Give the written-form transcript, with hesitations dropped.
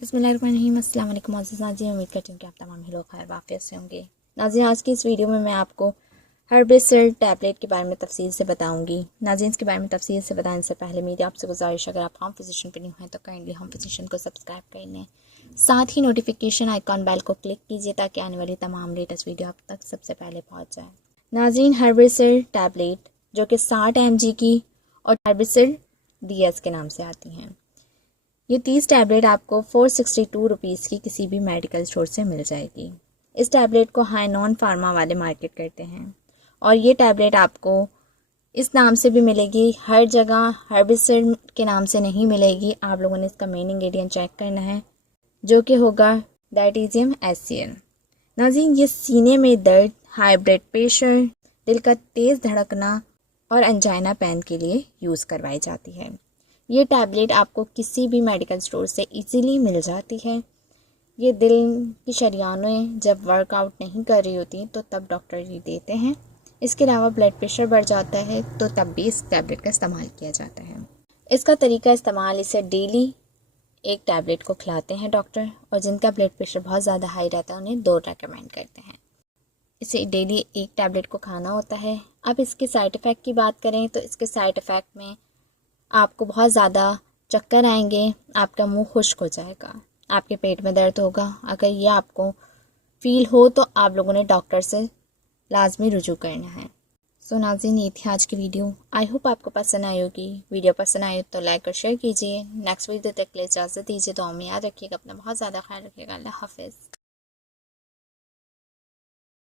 बिस्मिल्लाहिर्रहमानिर्रहीम। अस्सलाम वालेकुम मोअज़्ज़ज़ नाज़रीन, उम्मीद करती हूँ कि आप तमाम ही लोग खैर वाफ़ियत से होंगे। नाज़रीन, आज की इस वीडियो में मैं आपको हर्बेसिल टैबलेट के बारे में तफसील से बताऊंगी। नाज़रीन, इसके बारे में तफसील से बताने से पहले मेरी आपसे गुजारिश, अगर आप होम फिजिशियन पर न्यू हैं तो काइंडली होम फिजिशियन को सब्सक्राइब कर लें। साथ ही नोटिफिकेशन आइकॉन बेल को क्लिक कीजिए ताकि आने वाली तमाम लेटेस्ट वीडियो आप तक सबसे पहले पहुँच जाए। नाज़रीन, हर्बेसिल टैबलेट जो कि 60 mg की और हर्बेसिल DS के नाम से आती हैं, ये 30 टैबलेट आपको 462 रुपीज़ की किसी भी मेडिकल स्टोर से मिल जाएगी। इस टैबलेट को हाई नॉन फार्मा वाले मार्केट करते हैं और ये टैबलेट आपको इस नाम से भी मिलेगी, हर जगह हर्बेसिल के नाम से नहीं मिलेगी। आप लोगों ने इसका मेन इंग्रेडिएंट चेक करना है जो कि होगा डायटीजियम HCl। नाज़रीन, ये सीने में दर्द, हाई ब्लड प्रेशर, दिल का तेज़ धड़कना और एंजाइना पेन के लिए यूज़ करवाई जाती है। ये टैबलेट आपको किसी भी मेडिकल स्टोर से इजीली मिल जाती है। ये दिल की शरियानें जब वर्कआउट नहीं कर रही होती तो तब डॉक्टर ये देते हैं। इसके अलावा ब्लड प्रेशर बढ़ जाता है तो तब भी इस टैबलेट का इस्तेमाल किया जाता है। इसका तरीका इस्तेमाल, इसे डेली एक टैबलेट को खिलाते हैं डॉक्टर, और जिनका ब्लड प्रेशर बहुत ज़्यादा हाई रहता है उन्हें 2 रेकमेंड करते हैं। इसे डेली एक टैबलेट को खाना होता है। अब इसके साइड इफ़ेक्ट की बात करें तो इसके साइड इफ़ेक्ट में आपको बहुत ज़्यादा चक्कर आएंगे, आपका मुंह खुश्क हो जाएगा, आपके पेट में दर्द होगा। अगर ये आपको फील हो तो आप लोगों ने डॉक्टर से लाजमी रुजू करना है। सो नाज़रीन, ये थी आज की वीडियो। आई होप आपको पसंद आई होगी। वीडियो पसंद आई तो लाइक और शेयर कीजिए। नेक्स्ट वीडियो तक के लिए इजाज़त दीजिए। दुआ में याद रखिएगा, अपना बहुत ज़्यादा ख्याल रखिएगा। अल्लाह हाफ़िज़।